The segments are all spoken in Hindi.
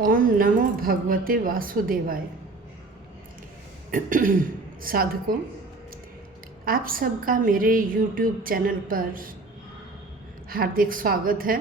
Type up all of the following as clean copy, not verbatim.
ओम नमो भगवते वासुदेवाय। साधकों, आप सबका मेरे YouTube चैनल पर हार्दिक स्वागत है।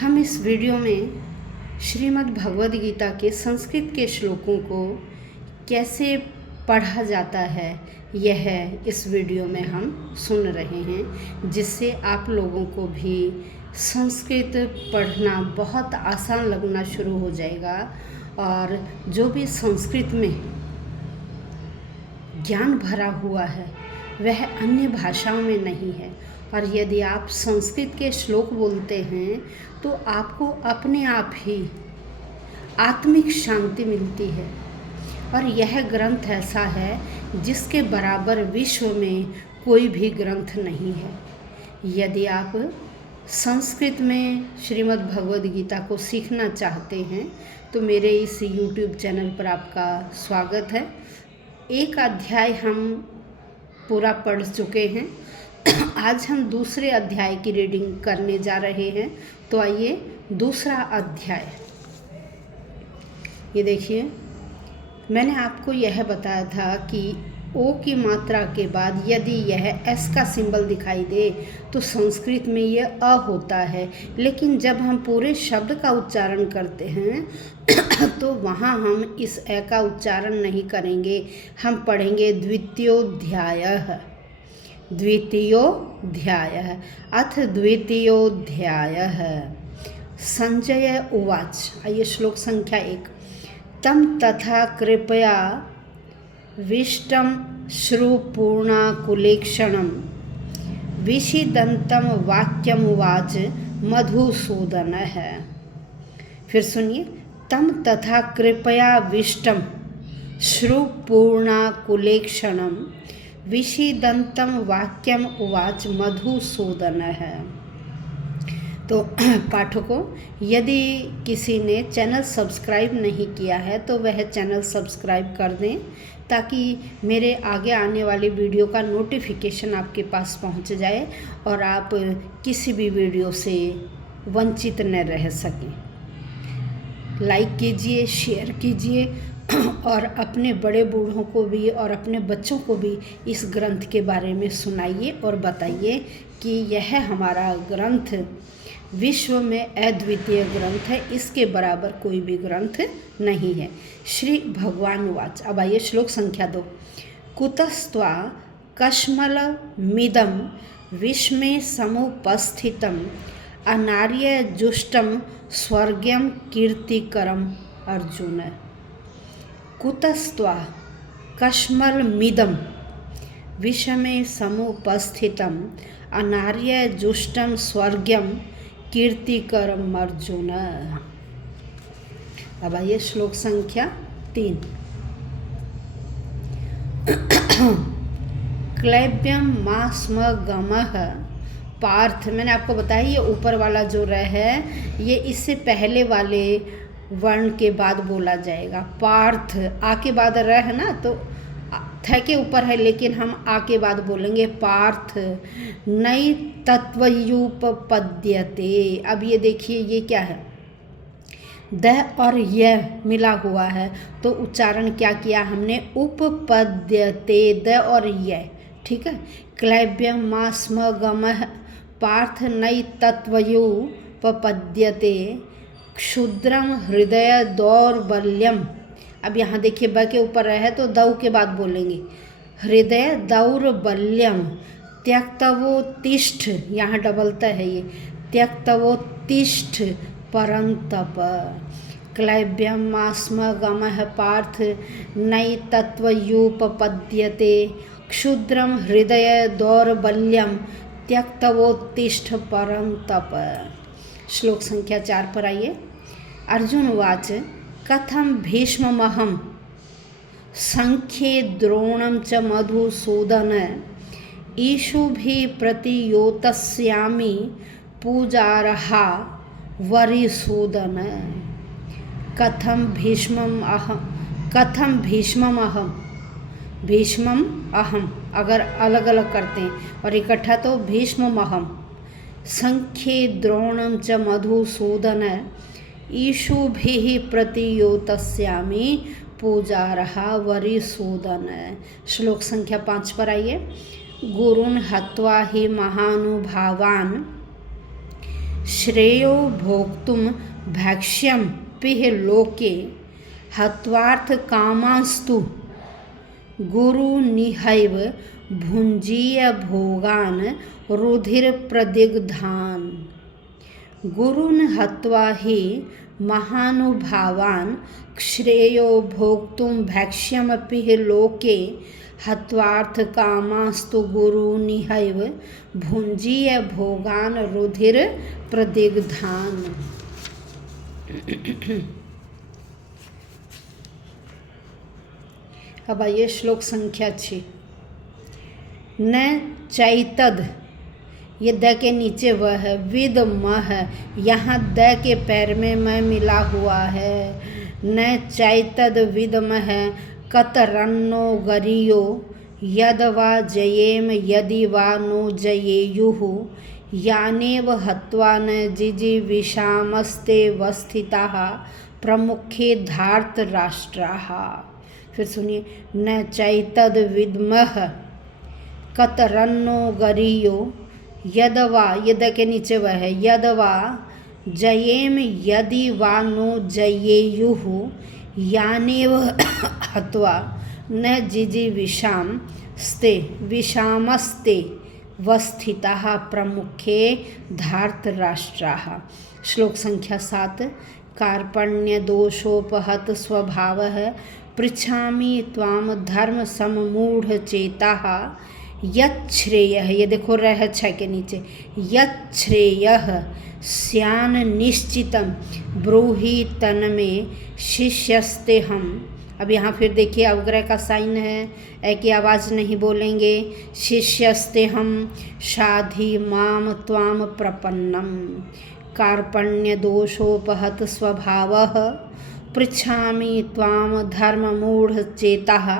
हम इस वीडियो में श्रीमद् भगवद गीता के संस्कृत के श्लोकों को कैसे पढ़ा जाता है, यह इस वीडियो में हम सुन रहे हैं, जिससे आप लोगों को भी संस्कृत पढ़ना बहुत आसान लगना शुरू हो जाएगा और जो भी संस्कृत में ज्ञान भरा हुआ है वह अन्य भाषाओं में नहीं है। और यदि आप संस्कृत के श्लोक बोलते हैं तो आपको अपने आप ही आत्मिक शांति मिलती है। और यह ग्रंथ ऐसा है जिसके बराबर विश्व में कोई भी ग्रंथ नहीं है। यदि आप संस्कृत में श्रीमद् भगवद गीता को सीखना चाहते हैं तो मेरे इस YouTube चैनल पर आपका स्वागत है। एक अध्याय हम पूरा पढ़ चुके हैं। आज हम दूसरे अध्याय की रीडिंग करने जा रहे हैं। तो आइए दूसरा अध्याय, ये देखिए, मैंने आपको यह बताया था कि ओ की मात्रा के बाद यदि यह एस का सिंबल दिखाई दे तो संस्कृत में यह अ होता है, लेकिन जब हम पूरे शब्द का उच्चारण करते हैं तो वहाँ हम इस ए का उच्चारण नहीं करेंगे। हम पढ़ेंगे द्वितीयोध्यायः, द्वितीयोध्यायः, अथ द्वितीयोध्यायः। संजय उवाच। आइए श्लोक संख्या 1। तम तथा कृपया विष्टम श्रुपूर्णाकुलेक्षणं विषिदन्तं वाक्यमुवाच मधुसूदनः। फिर सुनिए, तम तथा कृपया विष्टम श्रुपूर्णाकुलेक्षणं विषिदन्तं वाक्यम उवाच मधुसूदनः। तो पाठकों, यदि किसी ने चैनल सब्सक्राइब नहीं किया है तो वह चैनल सब्सक्राइब कर दें, ताकि मेरे आगे आने वाली वीडियो का नोटिफिकेशन आपके पास पहुंच जाए और आप किसी भी वीडियो से वंचित न रह सकें। लाइक कीजिए, शेयर कीजिए और अपने बड़े बूढ़ों को भी और अपने बच्चों को भी इस ग्रंथ के बारे में सुनाइए और बताइए कि यह हमारा ग्रंथ विश्व में अद्वितीय ग्रंथ है, इसके बराबर कोई भी ग्रंथ नहीं है। श्री भगवान वाच। अब आइए श्लोक संख्या 2। कुतस्त्वा कश्मलमिदं विश्वे समुपस्थितम् अनार्यजुष्टं स्वर्ग्यं कीर्तिकरम्। अर्जुन, कुतस्त्वा कश्मलमिदं विश्वे समुपस्थितम् अनार्यजुष्टं स्वर्ग्यं कीर्तिकरम। अर्जुन। अब आइए श्लोक संख्या 3। क्लैब्यम मा स्म गमः पार्थ। मैंने आपको बताया ये ऊपर वाला जो र है ये इससे पहले वाले वर्ण के बाद बोला जाएगा। पार्थ आ के बाद र है ना, तो थ के ऊपर है, लेकिन हम आ के बाद बोलेंगे पार्थ नई तत्वयुपपद्यते। अब ये देखिए, ये क्या है, द और यह मिला हुआ है, तो उच्चारण क्या किया हमने, उपपद्यते, द और यह। ठीक है। क्लैब्यम मा स्म गमः पार्थ नई तत्वयुपपद्यते क्षुद्रम हृदय दौर्बल्यम। अब यहाँ देखिए ब के ऊपर है तो दौ के बाद बोलेंगे हृदय दौर्बल्यम त्यक्तवोत्तिष्ठ। यहाँ डबलता है ये, त्यक्तवोत्तिष्ठ परन्तप। क्लैब्यम मा स्म गमः पार्थ नई तत्वयुपपद्यते क्षुद्रम हृदय दौर्बल्यम त्यक्तवोत्तिष्ठ परन्तप। श्लोक संख्या 4 पर आइए। अर्जुन उवाच कथं भीष्ममहं संख्ये द्रोणं च मधुसूदन ईशुभिः प्रतियोत्स्यामि पूजार्हा वरिसूदन। कथं भीष्मम् अहं, भीष्मम् अहम अगर अलग अलग करते हैं और इकट्ठा तो भीष्मम् अहं संख्ये द्रोणं च मधुसूदन ईशुभिः प्रतियोतस्यामि पूजारः वरिसूदन। श्लोक संख्या 5 पर आइए। गुरुन् हत्वा हि महानुभावान् श्रेयो भोक्तुं भक्ष्यं पिह लोके हत्वार्थ कामांस्तु गुरुनिहैव भुञ्जीय भोगान् रुधिर प्रदिग्धान्। गुरुन् हत्वा हि महानुभावान् श्रेयो भोक्तुं भक्ष्यमपि लोके हत्वार्थ कामास्तु गुरुनिहैव भुञ्जीय भोगान् रुधिर प्रदिग्धान्। अब आइए श्लोक संख्या 6। न चैतद, ये द के नीचे वह है, विद मह, यहाँ द के पैर में मैं मिला हुआ है। न चैतद विदमह कतरन्नो गरियो यद वा जयेम यदि वा नो जयेयुः यानेव हत्वा न जिजीविषामस्ते वस्थिताः प्रमुखे धार्तराष्ट्राः। फिर सुनिए। न चैतद विद्मः कतरन्नो गरियो यदवा, यद के नीचे वह है, यदवा जयेम यदि वा नो जयेयुः यानेव हत्वा न जिजीविषाम विषामस्ते वस्थिताः प्रमुखे धार्तराष्ट्राः। श्लोक संख्या 7। कार्पण्यदोषोपहत स्वभावः पृच्छामि त्वां धर्म सममूढ़चेताः यच्छ्रेयः, ये देखो रह छ के नीचे, यच्छ्रेयः स्यान निश्चितम ब्रूहि तन्मे शिष्यस्ते हम। अब यहाँ फिर देखिए अवग्रह का साइन है, ए की आवाज़ नहीं बोलेंगे। शिष्यस्ते हम शाधि माम त्वाम प्रपन्नम। कार्पण्य दोषोपहत स्वभावः पृच्छामि त्वाम धर्ममूढ़चेताः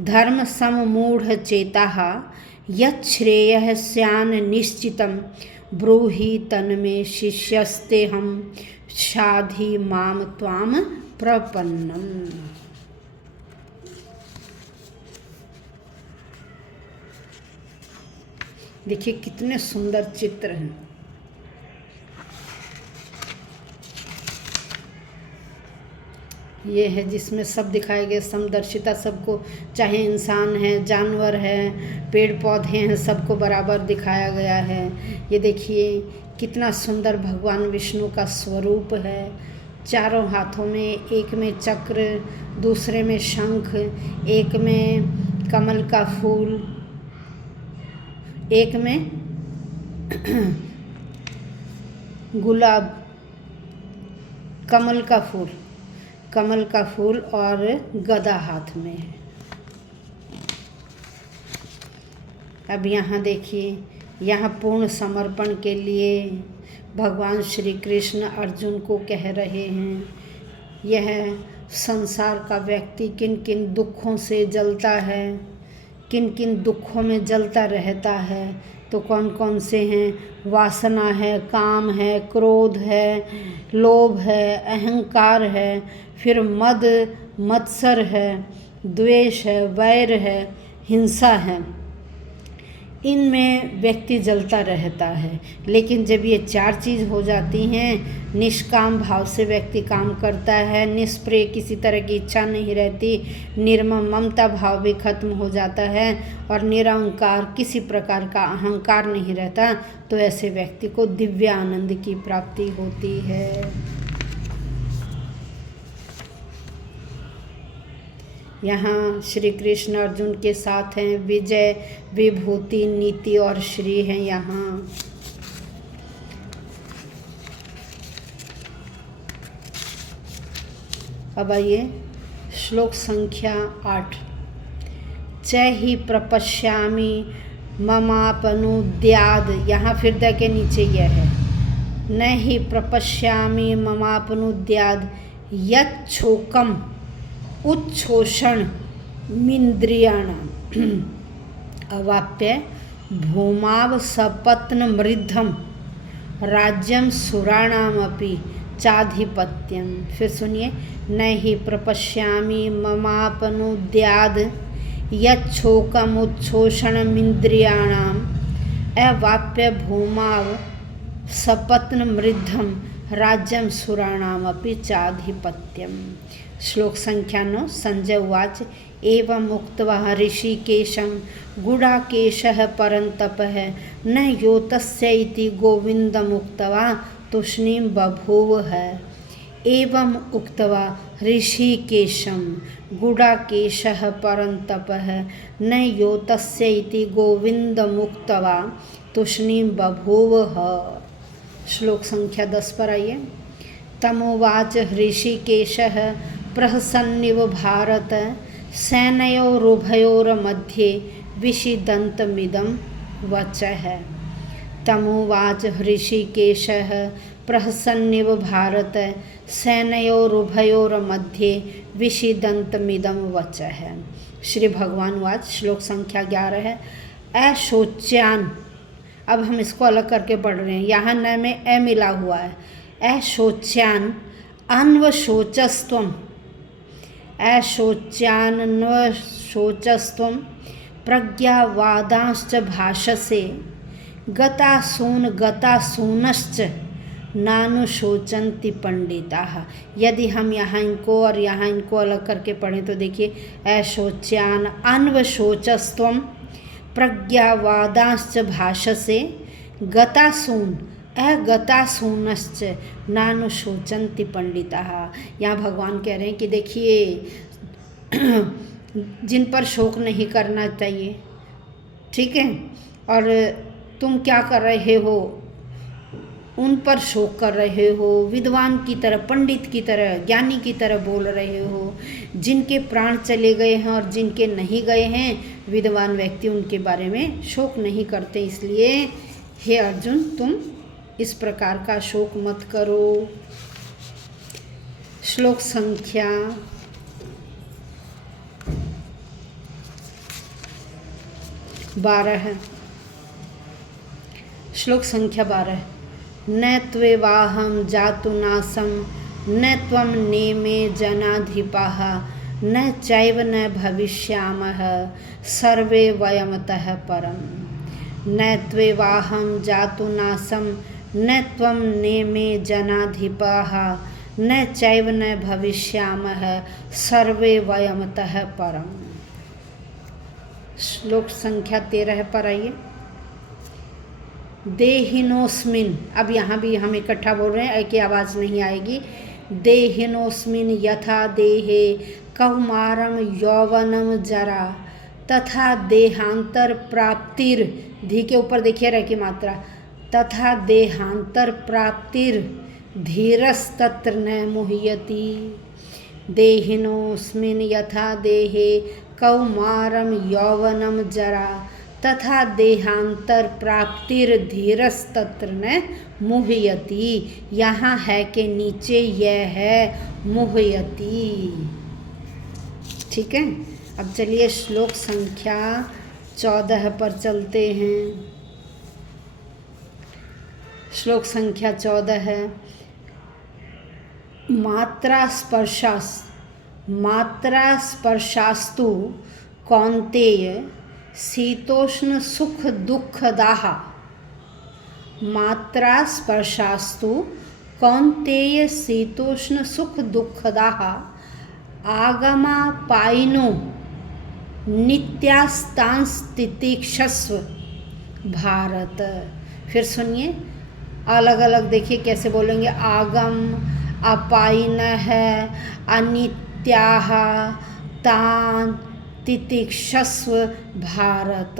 धर्म सममूढ़चेताः यच्छ्रेयः स्यान निश्चितं ब्रूहि तन्मे शिष्यस्ते हम शाधि माम त्वाम प्रपन्नम। देखिए कितने सुंदर चित्र हैं। ये है जिसमें सब दिखाए गए समदर्शिता, सबको, चाहे इंसान है, जानवर है, पेड़ पौधे हैं, सबको बराबर दिखाया गया है। ये देखिए कितना सुंदर भगवान विष्णु का स्वरूप है। चारों हाथों में, एक में चक्र, दूसरे में शंख, एक में कमल का फूल, एक में गुलाब, कमल का फूल और गदा हाथ में है। अब यहाँ देखिए, यहाँ पूर्ण समर्पण के लिए भगवान श्री कृष्ण अर्जुन को कह रहे हैं, यह संसार का व्यक्ति किन किन दुखों से जलता है, किन किन दुखों में जलता रहता है, तो कौन कौन से हैं। वासना है, काम है, क्रोध है, लोभ है, अहंकार है, फिर मद मत्सर है, द्वेष है, वैर है, हिंसा है। इनमें व्यक्ति जलता रहता है। लेकिन जब ये चार चीज़ हो जाती हैं, निष्काम भाव से व्यक्ति काम करता है, निष्प्रिय किसी तरह की इच्छा नहीं रहती, निर्मम ममता भाव भी खत्म हो जाता है और निरहंकार, किसी प्रकार का अहंकार नहीं रहता, तो ऐसे व्यक्ति को दिव्य आनंद की प्राप्ति होती है। यहाँ श्री कृष्ण अर्जुन के साथ हैं, विजय, विभूति, नीति और श्री हैं यहाँ। अब आइए श्लोक संख्या 8। च ही प्रपश्यामि ममापनुद्याद, यहाँ फिर द के नीचे यह है, न ही प्रपश्यामि ममापनुद्याद यच्छोकम उच्छोषण मिन्द्रियाणाम् अवाप्य भूमाव सपत्न मृद्धम राज्यम सुराणामपि चाधिपत्यम। फिर सुनिए, न ही प्रपश्यामि ममापनुद्याद यच्छोकमुच्छोषणमिन्द्रियाणाम् अवाप्य भूमाव सपत्न मृद्धम राज्यम सुराणामपि चाधिपत्यम। श्लोक संख्या 9। संजय उवाच एवं उक्त्वा ऋषिकेशं गुडाकेशः परन्तपः न योतस्य इति गोविन्दमुक्त्वा तूष्णीं बभूवः। एवं उक्त्वा ऋषिकेशं गुडाकेशः परन्तपः न योतस्य इति गोविन्दमुक्त्वा तूष्णीं बभूवः। श्लोक संख्या 10 पर आइए। तमुवाच ऋषिकेशः प्रहसन्निव भारत सेनयोरुभयोर्मध्ये विषीदन्तमिदं वचः। तमुवाच ऋषिकेशः प्रहसन्निव भारत सेनयोरुभयोर्मध्ये विषीदन्तमिदं वचः। श्री भगवान वाच। श्लोक संख्या 11 है। अशोच्यान, अब हम इसको अलग करके पढ़ रहे हैं, यहाँ न में ए मिला हुआ है। अशोच्यान अन्वशोचस्त्वम, अशोच्यान्वशोचस्त्वम प्रज्ञावादांश्च भाषसे गतासूनश्च नानुशोचन्ति पंडिताः। यदि हम यहाँ इनको और यहाँ इनको अलग करके पढ़ें तो देखिए, अशोच्यान अन्वशोचस्त्वम प्रज्ञावादांश्च भाषसे गतासून अगतासूनश्च नानुशोचन्ति पंडिताः। यहाँ भगवान कह रहे हैं कि देखिए, जिन पर शोक नहीं करना चाहिए, ठीक है, और तुम क्या कर रहे हो, उन पर शोक कर रहे हो, विद्वान की तरह, पंडित की तरह, ज्ञानी की तरह बोल रहे हो। जिनके प्राण चले गए हैं और जिनके नहीं गए हैं, विद्वान व्यक्ति उनके बारे में शोक नहीं करते। इसलिए हे अर्जुन, तुम इस प्रकार का शोक मत करो। श्लोक संख्या 12 है। श्लोक संख्या 12। न त्वेवाहं जातुनासं न त्वं नेमे जनाधिपाः न चैव न भविष्यामः सर्वे वयमतः परम्। न त्वेवाहं जातुनासं न त्वं नेमे जनाधिपाः न चैव न भविष्यामः सर्वे वयमतः परम्। श्लोक संख्या 13 पर आइए। देहिनोस्मिन, अब यहाँ भी हम इकट्ठा बोल रहे हैं कि आवाज़ नहीं आएगी। देहिनोस्मिन यथा देहे कौमारम यौवनम जरा तथा देहांतर प्राप्तिर, धी के ऊपर देखिए रह की मात्रा, तथा देहांतर प्राप्तिर धीरस्तत्र न मुह्यति। देहिनोस्मिन यथा देहे कौमारम यौवनम जरा तथा देहांतर प्राप्तिर धीरस्तत्र न मुह्यति। यहाँ है के नीचे यह है मुह्यति। ठीक है, अब चलिए श्लोक संख्या 14 पर चलते हैं। श्लोक संख्या 14 है। मात्रा स्पर्शास्तु कौन्तेय शीतोष्ण सुख दुःखदाः। मात्रा स्पर्शास्तु कौन्तेय शीतोष्ण सुख दुःखदाः आगमापायिनो नित्यास्तांस्तितिक्षस्व भारत। फिर सुनिए, अलग अलग देखिए कैसे बोलेंगे। आगम अपायिनः अनित्याः तान् तितिक्षस्व भारत।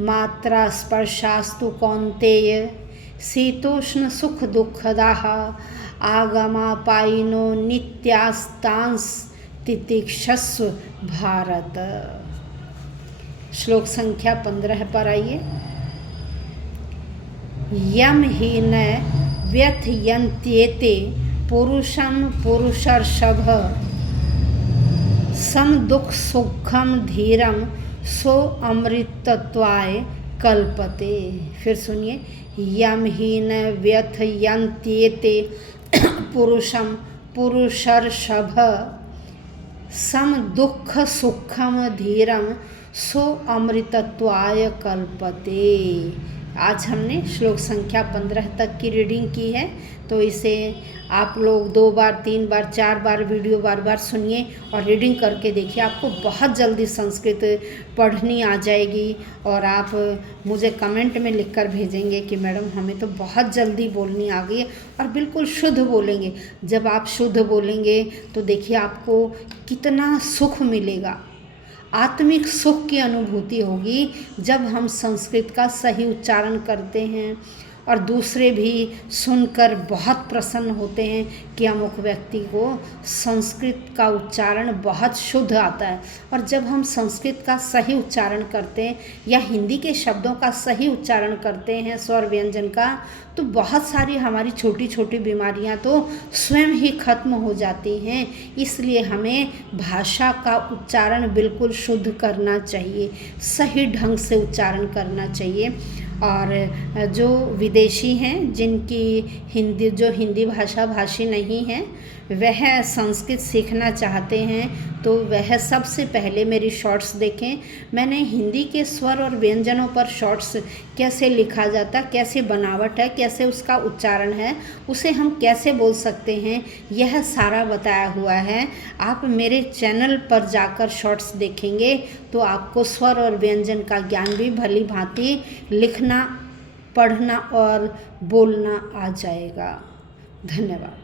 मात्रा स्पर्शास्तु कौन्तेय शीतोष्ण सुख दुःखदाः आगमापायिनो नित्यास्तांस तितिक्षस्व भारत। श्लोक संख्या 15 पर आइए। यम ही न व्यथयन्त्येते पुरुषं पुरुषर्षभ सम दुख सुखम धीरम सो अमृतत्वाय कल्पते। फिर सुनिए, यम हीन व्यथयन्त्येते पुरुषम पुरुषर्षभ सम दुख सुखम धीरम सो अमृतत्वाय कल्पते। आज हमने श्लोक संख्या 15 तक की रीडिंग की है, तो इसे आप लोग 2 बार 3 बार 4 बार वीडियो बार सुनिए और रीडिंग करके देखिए। आपको बहुत जल्दी संस्कृत पढ़नी आ जाएगी और आप मुझे कमेंट में लिखकर भेजेंगे कि मैडम हमें तो बहुत जल्दी बोलनी आ गई है, और बिल्कुल शुद्ध बोलेंगे। जब आप शुद्ध बोलेंगे तो देखिए आपको कितना सुख मिलेगा, आत्मिक सुख की अनुभूति होगी जब हम संस्कृत का सही उच्चारण करते हैं, और दूसरे भी सुनकर बहुत प्रसन्न होते हैं कि अमुक व्यक्ति को संस्कृत का उच्चारण बहुत शुद्ध आता है। और जब हम संस्कृत का सही उच्चारण करते हैं या हिंदी के शब्दों का सही उच्चारण करते हैं, स्वर व्यंजन का, तो बहुत सारी हमारी छोटी छोटी बीमारियां तो स्वयं ही खत्म हो जाती हैं। इसलिए हमें भाषा का उच्चारण बिल्कुल शुद्ध करना चाहिए, सही ढंग से उच्चारण करना चाहिए। और जो विदेशी हैं, जिनकी हिंदी भाषा भाषी नहीं हैं, वह संस्कृत सीखना चाहते हैं तो वह सबसे पहले मेरी शॉर्ट्स देखें। मैंने हिंदी के स्वर और व्यंजनों पर शॉर्ट्स, कैसे लिखा जाता, कैसे बनावट है, कैसे उसका उच्चारण है, उसे हम कैसे बोल सकते हैं, यह सारा बताया हुआ है। आप मेरे चैनल पर जाकर शॉर्ट्स देखेंगे तो आपको स्वर और व्यंजन का ज्ञान भी भली भांति लिखना, पढ़ना और बोलना आ जाएगा। धन्यवाद।